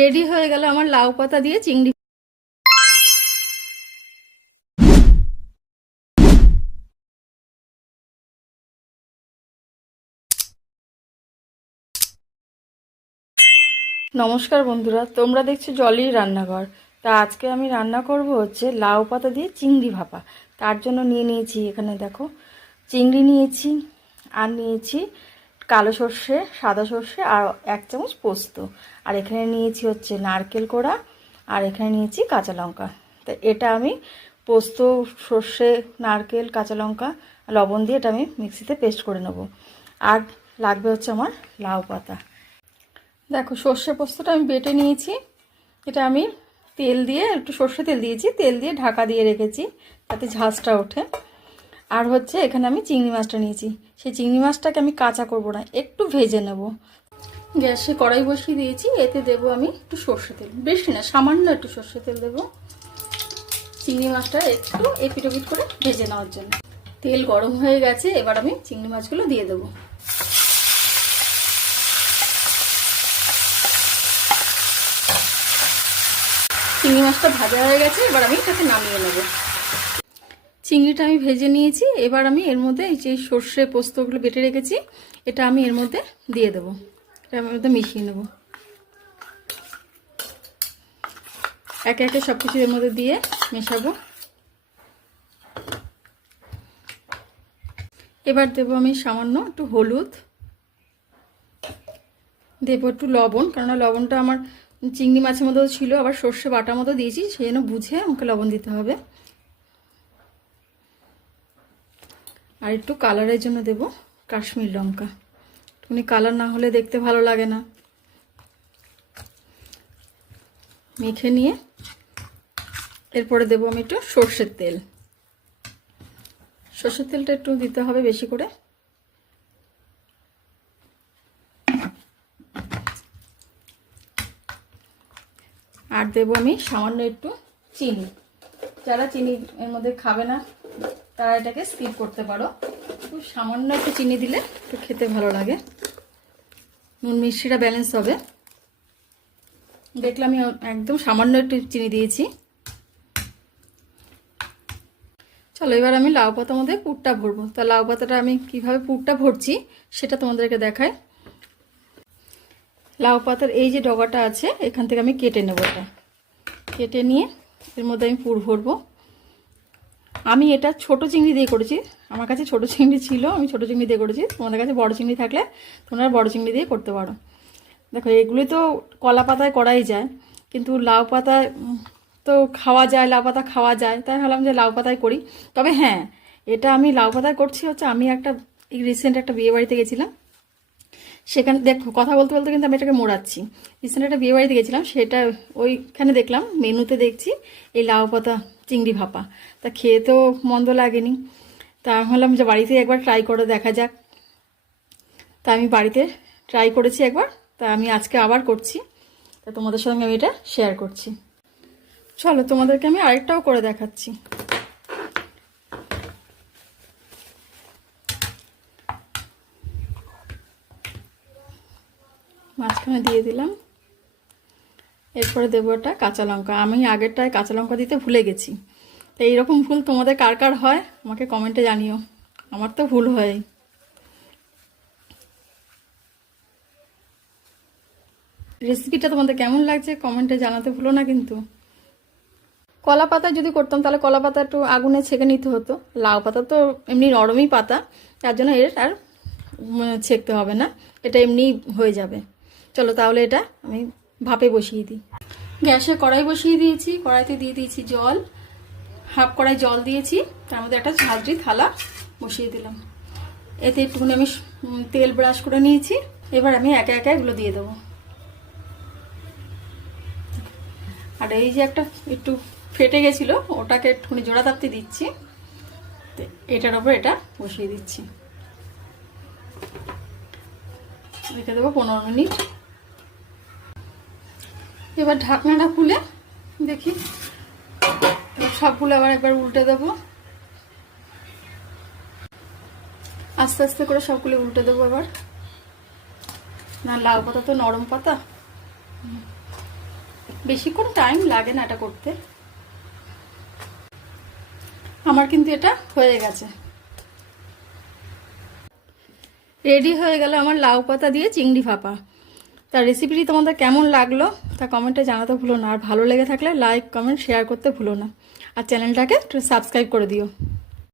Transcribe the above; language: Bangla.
রেডি হয়ে গেল আমার লাউ পাতা দিয়ে চিংড়ি। নমস্কার বন্ধুরা, তোমরা দেখছো জলির রান্নাঘর। তা আজকে আমি রান্না করব হচ্ছে লাউ পাতা দিয়ে চিংড়ি ভাপা। তার জন্য নিয়ে নিয়েছি, এখানে দেখো চিংড়ি নিয়েছি, আর নিয়েছি কালো সর্ষে, সাদা সর্ষে, আর 1 চামচ পোস্ত, আর এখানে নিয়েছি হচ্ছে নারকেল কোড়া, আর এখানে নিয়েছি কাঁচা লঙ্কা। তো এটা আমি পোস্ত, সর্ষে, নারকেল, কাঁচা লঙ্কা, লবণ দিয়ে এটা আমি মিক্সিতে পেস্ট করে নেব। আর লাগবে হচ্ছে আমার লাউ পাতা। দেখো সর্ষে পোস্তটা আমি বেটে নিয়েছি। এটা আমি তেল দিয়ে, একটু সর্ষে তেল দিয়েছি, তেল দিয়ে ঢাকা দিয়ে রেখেছি যাতে ঝাঁঝটা ওঠে। আর হচ্ছে এখানে আমি চিংড়ি মাছটা নিয়েছি। সেই চিংড়ি মাছটাকে আমি কাঁচা করব না, একটু ভেজে নেব। গ্যাসে কড়াই বসিয়ে দিয়েছি, এতে দেব আমি একটু সর্ষে তেল, বেশি না, সামান্য একটু সর্ষে তেল দেব চিংড়ি মাছটা একটু এপিট ওপিট করে ভেজে নেওয়ার জন্য। তেল গরম হয়ে গেছে, এবার আমি চিংড়ি মাছগুলো দিয়ে দেবো। চিংড়ি মাছটা ভাজা হয়ে গেছে, এবার আমি এটাকে নামিয়ে নেব। চিংড়িটা আমি ভেজে নিয়েছি, এবার আমি এর মধ্যে এই যে সর্ষে পোস্তগুলো বেটে রেখেছি এটা আমি এর মধ্যে দিয়ে দেবো। এটা আমি এর মধ্যে মিশিয়ে নেব, একে একে সব কিছু এর মধ্যে দিয়ে মেশাবো। এবার দেবো আমি সামান্য একটু হলুদ, দেবো একটু লবণ, কারণ লবণটা আমার চিংড়ি মাছের মতো ছিল, আবার সর্ষে বাটার মতো দিয়েছি, সেই জন্য বুঝে আমাকে লবণ দিতে হবে। আর একটু কালারের জন্য দেব কাশ্মীর লঙ্কা, তুমি কালার না হলে দেখতে ভালো লাগে না। মেখে নিয়ে এরপরে দেবো আমি একটু সর্ষের তেল। সর্ষের তেলটা একটু দিতে হবে বেশি করে। আর দেবো আমি সামান্য একটু চিনি। যারা চিনি এর মধ্যে খাবে না তারা এটাকে স্কিপ করতে পারো। খুব সামান্য একটু চিনি দিলে একটু খেতে ভালো লাগে, নুন মিষ্টিটা ব্যালেন্স হবে। দেখলাম আমি একদম সামান্য একটু চিনি দিয়েছি। চলো এবার আমি লাউ পাতার মধ্যে পুরটা ভরবো। তা লাউ পাতাটা আমি কিভাবে পুরটা ভরছি সেটা তোমাদেরকে দেখাই। লাউ পাতার এই যে ডগাটা আছে এখান থেকে আমি কেটে নেব, এটা কেটে নিয়ে এর মধ্যে আমি পুর ভরবো। আমি এটা ছোট চিংড়ি দিয়ে করেছি, আমার কাছে ছোট চিংড়ি ছিল, আমি ছোট চিংড়ি দিয়ে করেছি। তোমাদের কাছে বড় চিংড়ি থাকলে তোমরা বড় চিংড়ি দিয়ে করতে পারো। দেখো এগুলি তো কলা পাতায় করাই যায়, কিন্তু লাউ পাতায় তো খাওয়া যায়, লাউ পাতা খাওয়া যায়, তাই ভাবলাম যে লাউ পাতায় করি। তবে হ্যাঁ, এটা আমি লাউ পাতায় করছি হচ্ছে, আমি একটা রিসেন্ট একটা বিয়ে বাড়িতে গেছিলাম, সেখানে দেখো কথা বলতে বলতে কিন্তু আমি এটাকে মোড়াচ্ছি। রিসেন্ট একটা বিয়ে বাড়িতে গেছিলাম, সেটা ওইখানে দেখলাম মেনুতে দেখছি এই লাউ পাতা চিংড়ি ভাপা। তা খেয়ে তো মন্দ লাগেনি, তা আমি ভাবলাম যে বাড়িতে একবার ট্রাই করে দেখা যাক। তা আমি বাড়িতে ট্রাই করেছি একবার, তা আমি আজকে আবার করছি, তা তোমাদের সঙ্গে আমি এটা শেয়ার করছি। চলো তোমাদেরকে আমি আরেকটাও করে দেখাচ্ছি। মাঝখানে দিয়ে দিলাম, এরপরে দেবো একটা কাঁচা লঙ্কা। আমি আগেরটায় কাঁচা লঙ্কা দিতে ভুলে গেছি। তো এইরকম ভুল তোমাদের কার কার হয় আমাকে কমেন্টে জানিও, আমার তো ভুল হয়। রেসিপিটা তোমাদের কেমন লাগছে কমেন্টে জানাতে ভুলো না কিন্তু। কলা পাতা যদি করতাম তাহলে কলা পাতা একটু আগুনে ছেঁকে নিতে হতো, লাউ পাতা তো এমনি নরমই পাতা, তার জন্য এর আর ছেঁকতে হবে না, এটা এমনি হয়ে যাবে। চলো তাহলে এটা আমি ভাপে বসিয়ে দিই। গ্যাসে কড়াই বসিয়ে দিয়েছি, কড়াইতে দিয়ে দিয়েছি জল, হাফ কড়াই জল দিয়েছি, তার মধ্যে একটা ঝাঁঝরি থালা বসিয়ে দিলাম। এতে একটুখানি আমি তেল ব্রাশ করে নিয়েছি, এবার আমি একে একে এগুলো দিয়ে দেবো। আর এই যে একটা একটু ফেটে গেছিলো ওটাকে একটুখানি জোড়া তাপতে দিচ্ছি, এটার ওপর এটা বসিয়ে দিচ্ছি, রেখে দেবো 15 মিনিট। এবার ঢাকনাটা খুলে দেখি, সবগুলো আবার একবার উল্টে দেবো, আস্তে আস্তে করে সবগুলো উল্টে দেবো এবার। না লাউ পাতা তো নরম পাতা, বেশিক্ষণ টাইম লাগে না এটা করতে। আমার কিন্তু এটা হয়ে গেছে, রেডি হয়ে গেল আমার লাউ পাতা দিয়ে চিংড়ি ভাপা। তার রেসিপিটি তোমাদের কেমন লাগলো তা কমেন্টে জানাতে ভুলো না, আর ভালো লেগে থাকলে লাইক কমেন্ট শেয়ার করতে ভুলো না, আর চ্যানেলটাকে একটু সাবস্ক্রাইব করে দিও।